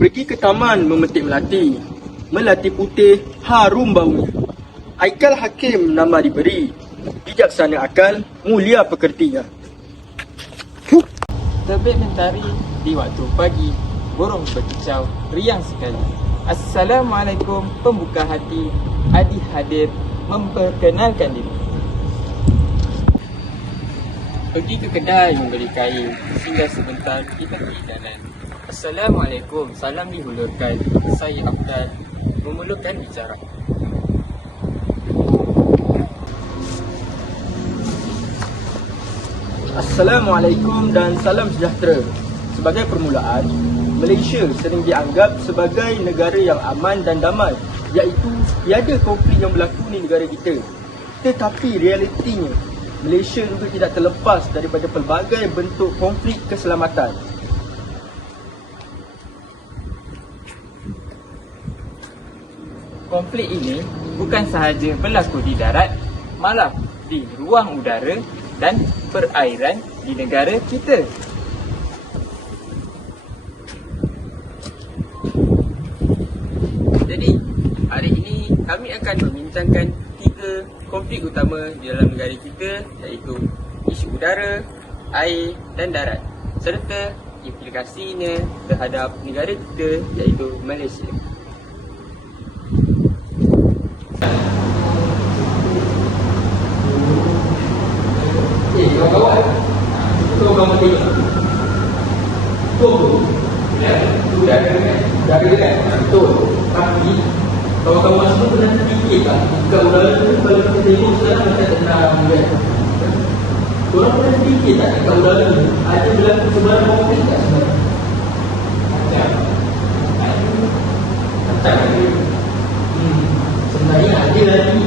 Pergi ke taman memetik melati. Melati putih harum baunya. Aikal hakim nama diberi. Bijaksana akal, mulia pekertinya. Terbit mentari di waktu pagi, burung berkicau riang sekali. Assalamualaikum, pembuka hati, adik hadir memperkenalkan diri. Pergi ke kedai membeli kain, singgah sebentar di tepi jalan. Assalamualaikum, salam dihulurkan, saya Abdal memerlukan bicara. Assalamualaikum dan salam sejahtera. Sebagai permulaan, Malaysia sering dianggap sebagai negara yang aman dan damai, iaitu tiada konflik yang berlaku di negara kita. Tetapi realitinya, Malaysia juga tidak terlepas daripada pelbagai bentuk konflik keselamatan. Konflik ini bukan sahaja berlaku di darat, malah di ruang udara dan perairan di negara kita. Jadi, hari ini kami akan membincangkan 3 konflik utama di dalam negara kita, iaitu isu udara, air dan darat, serta implikasinya terhadap negara kita, iaitu Malaysia. Kawan-kawan, kamu tengok. Betul. Ya, udara kan? Betul. Tapi kawan-kawan semua pernah fikir tak? Bukan udara tu kalau kita tengok sekarang macam tenang kan? Korang pernah fikir tak dekat udara tu ada berlaku sebarang konflik tak sebenarnya? Macam sebenarnya ada lagi.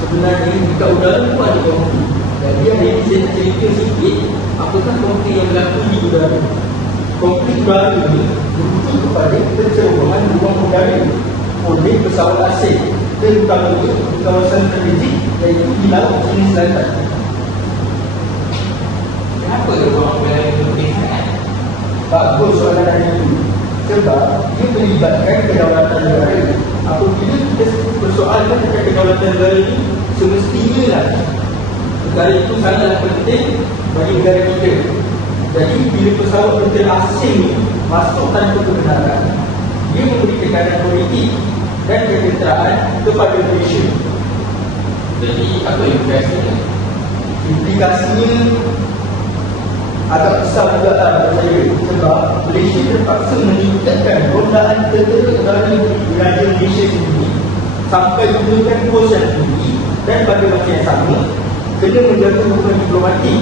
Sebenarnya dekat udara tu ada konflik. Jadi hari ini saya nak cerita sikit apakah konflik yang berlaku di udara. Konflik udara ini berwujud kepada pencerobohan ruang udara oleh pesawat asing, terutamanya di kawasan strategik iaitu di Laut Cina Selatan. Kenapa ruang udara itu penting sangat? Bagus soalan hari itu. Sebab dia melibatkan kedaulatan negara. Apabila kita persoalkan tentang kedaulatan negara ini, semestinya lah negara itu sangatlah penting bagi negara kita. Jadi bila pesawat tentera asing masuk tanpa kebenaran, dia memberi tekanan politik dan ketenteraan kepada Malaysia. Jadi apa implikasinya? Implikasinya agak besar juga lah bagi saya. Sebab Malaysia terpaksa meningkatkan rondaan tentera udara di Raja Malaysia sendiri sampai menggunakan kos yang tinggi, dan pada masa yang sama kena menjaga hubungan diplomatik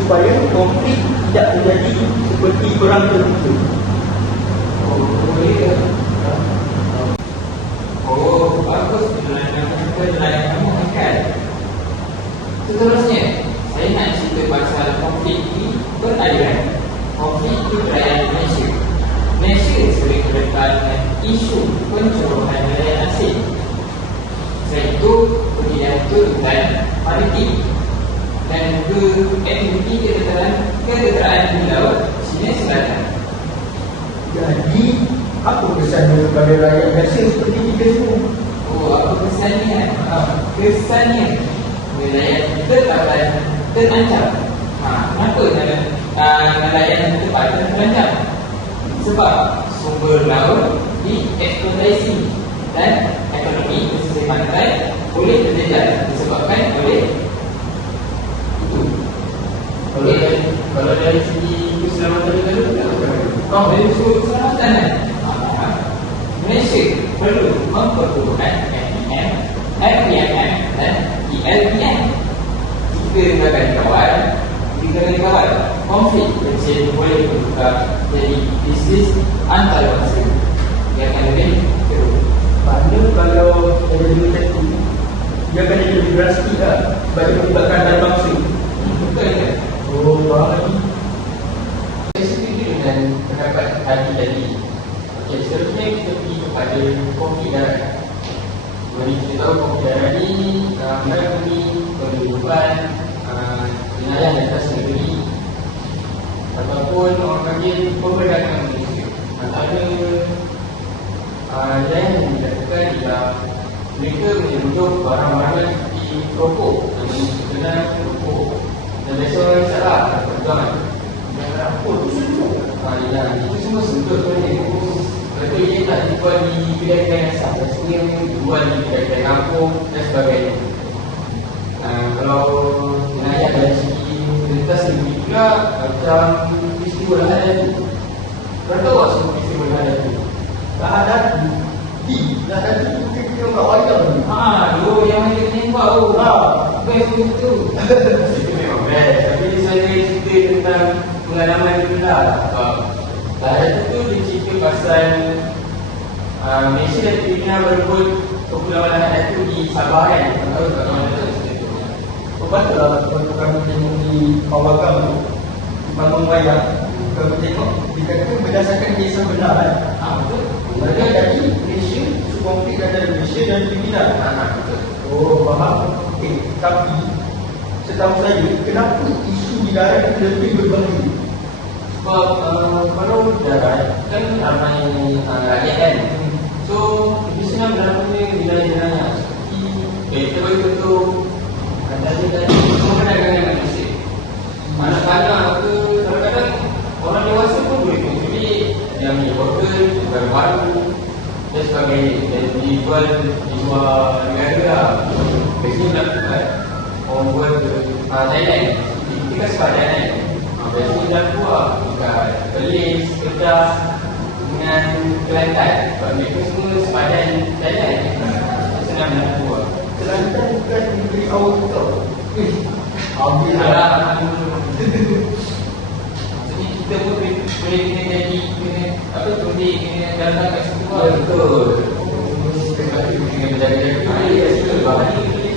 supaya konflik tidak terjadi seperti perang terbuka. Bagus penilaian kamu kan. Seterusnya, saya nak cerita pasal konflik di perairan. Konflik di perairan Malaysia. Malaysia sering berdekatan isu pencorobohan nelayan asing, iaitu pemilihan kedudukan maritim dan juga aktiviti ketenteraan di Laut Cina Selatan. Jadi, apa kesannya kepada rakyat Malaysia seperti kita semua? Apa kesannya? Kesannya nelayan kita akan terancam. Kenapa nelayan tempat terancam? Sebab sumber laut dieksploitasi dan ekonomi pesisir pantai boleh terjejas disebabkan oleh itu. Kalau dari segi keselamatan negara, dari segi keselamatan Malaysia perlu memperlukan FPM, FPM dan ELPM. Jika dikawal, konflik kecil boleh berubah jadi bisnis antarabangsa yang lebih teruk. Maknanya kalau ada macam tu, dia akan jadi lebih drastik lah bagi menyebabkan antarabangsa. Betul kan? Faham lagi. Saya setuju dengan pendapat tadi tadi. Okey, seterusnya kita pergi kepada konflik darat. Jadi kita tahu konflik darat ni mengalami penyelundupan wilayah di atas negeri ataupun orang panggil pemberdagangan manusia antara lain yang dilakukan ialah mereka menunjuk barang-barang seperti rokok yang dikenal rokok. Dan biasa orang salah tuan. Jangan rokok tu sentuh. Ya, itu semua sentuh sebenarnya. Lepas tu ia tak dijual di kedai-kedai asal. Biasanya dijual di kedai-kedai kampung dan sebagainya. Kalau ayat dari segi lintas negeri pula macam peristiwa lahat tu. Korang tahu tak semua peristiwa lahat tu? Lahat tu kita kat wayang ni. Dulu yang ada tembak tu. Best tu. Itu memang best. Tapi saya cerita tentang pengalaman tu lah. Lahat tu dia cerita pasal Malaysia dan Filipina berebut kepulauan lahat tu di Sabah kan. Tahu tak mana tu? Betul lah, kalau kami tengok di Pawagam tu, di panggung wayang, kami tengok, dikatakan berdasarkan kisah benar kan? Betul. Mereka jadi Malaysia, konflik antara Malaysia dan Filipina. Betul. Oh, faham. Tapi, setahu saya, kenapa isu di darat itu lebih berbahaya? Sebab kalau darat kan ramai rakyat kan. So, lebih senang berlakunya wilayah-wilayah seperti kita bagi contoh tadi semua perdagangan dengan Malaysia. Anak-anak ke kadang-kadang orang dewasa pun boleh mencuri yang minyak botol, baru-baru dan sebagainya. Dan dijual di luar negara lah. Biasanya berlaku orang buat ke Thailand. Kita kan sepadan kan. Biasanya berlaku lah dekat Perlis, Kedah dengan Kelantan. Sebab mereka semua sepadan Thailand. Senang berlaku lah. Kelantan bukan negeri awal tau. Habis lah. Jadi kita pun boleh kena jadi kena dalam kat situ lah. Betul. Sebab tu kena berjaga-jaga. Kat situ bahan ni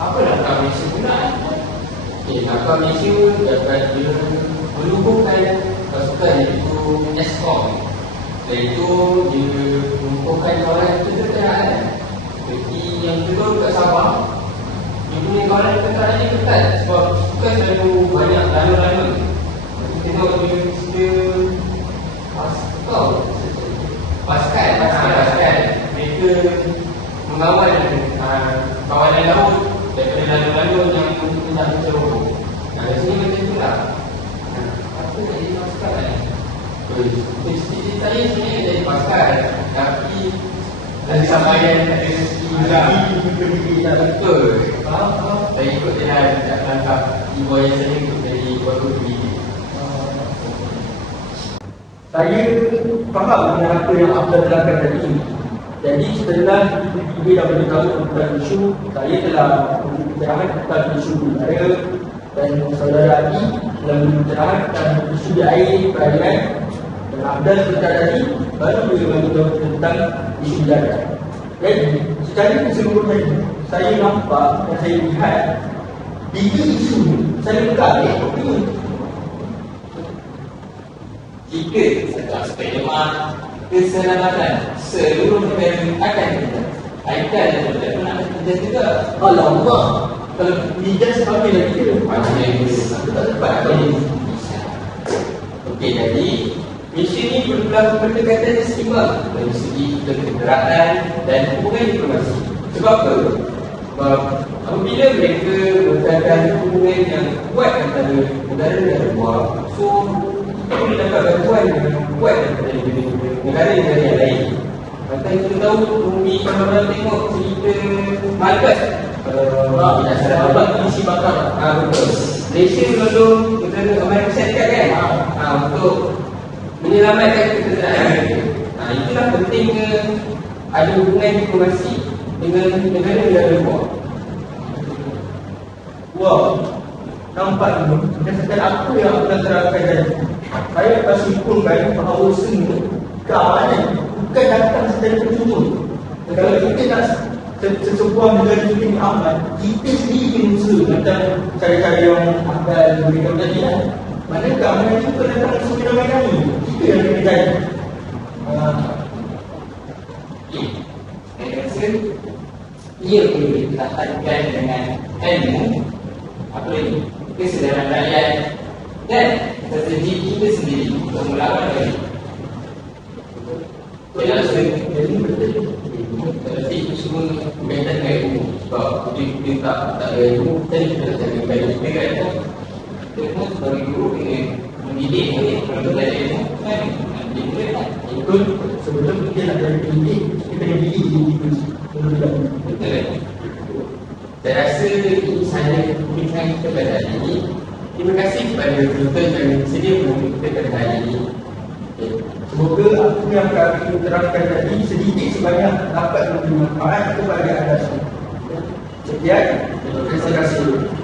apa langkah Malaysia pula? Langkah Malaysia dapat melubuhkan pasukan iaitu ESCOM. Iaitu dia mengumpulkan kawalan ketenteraan. Seperti yang kedua kat Sabah, dia punya kawalan ketenteraan ni ketat sebab bukan selalu banyak lama-lama. Kita tengok dia Pascal mereka mengawal kawalan laut daripada lalu-lalu yang tidak mencerobong. Biasanya macam tu lah. Apa yang jadi Pascal ni? Cita-cita saya sebenarnya jadi Pascal, tapi dari sampaian ada rezeki lah. Betul. Saya ikut jalan langkah ibu ayah saya untuk jadi waktu pendidik. Saya faham dengan apa yang Abdul terangkan tadi. Jadi setelah kita dah beritahu tentang isu, saya telah memberi pencerahan tentang isu udara dan saudara Adi telah memberi pencerahan tentang isu di air perairan, dan Abdul sebentar tadi baru boleh beritahu tentang isu udara. Jadi secara keseluruhan saya nampak dan saya lihat tiga isu ni saling berkait. Jika satu aspek lemah keselamatan seluruh negara akan terjejas. Aikal dan tidak pernah terjejas juga. Alamak, kalau migas habis lagi ke? Macam yang Aku tak sempat nak tahu. Okey, jadi Malaysia ni perlu berlaku pendekatan yang seimbang dari segi ketenteraan dan hubungan diplomasi. Sebab apa? Sebab apabila mereka meletakkan hubungan yang kuat antara negara-negara luar, so kita boleh dapat bantuan yang kuat daripada negara-negara yang lain. Macam kita tahu, Rumi kalau orang tengok cerita Malbat, Tidak sahabat isi bakar. betul. Malaysia menolong negara Amerika Syarikat kan? Untuk menyelamatkan ketenteraan mereka. Itulah pentingnya ada hubungan diplomasi dengan negara-negara luar. Wow, nampak ni berdasarkan apa yang aku dah terangkan tadi, saya akan simpulkan bahawa semua keamanan bukan datang secara tertutup. Kalau kita nak sesebuah negara ini aman, kita sendiri kena usaha macam cara-cara yang akan berikan tadi lah. Mana keamanan itu bukan datang semena-mena ni, kita yang kena jadi. Saya rasa ia perlu ditahankan dengan ilmu, apa lagi, kesedaran rakyat dan strategi kita sendiri untuk melawan diri. Jadi betul. Tapi itu semua berkaitan dengan ilmu. Sebab kita tak ada ilmu, dan kita tak ada baik. Kita kata, ilmu sebagai guru ingin mendidik mereka. Kalau kita ada ilmu, kan? Mendidik mereka. Betul, sebelum kita nak jadi pendidik, kita kena didik diri kita. Betul. Saya rasa ini saya berikan kepada hari ini. Terima kasih kepada penonton yang sedia menonton kita pada hari ini. Semoga apa yang kami terangkan tadi sedikit sebanyak dapat memberi manfaat kepada anda semua. Sekian, terima kasih.